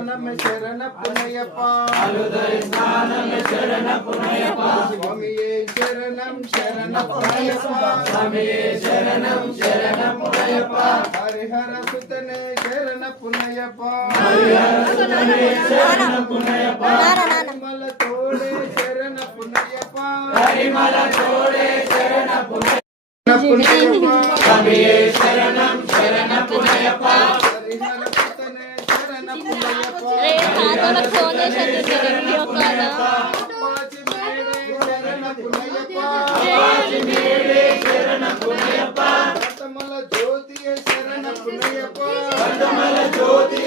ஸ்நானமே சரண புண்ணையப்பா. அழுதல் ஸ்நானமே சரண புண்ணையப்பா சுவாமியே சரணம் சரண புண்ணையப்பா. சுவாமியே சரணம் சரண புண்ணையப்பா. ஹரிஹர சுத்தனே சரண புண்ணையப்பா. ஹரிஹர சுத்தனே சரண புண்ணையப்பா. மல தோடே சரண புண்ணையப்பா. ஹரிமல தோடே சரண புண்ணையப்பா. சுவாமியே சரணம் சரண புண்ணையப்பா. ஹரிஹர జ్యోతి శరణ పునయప్ప జ్యోతి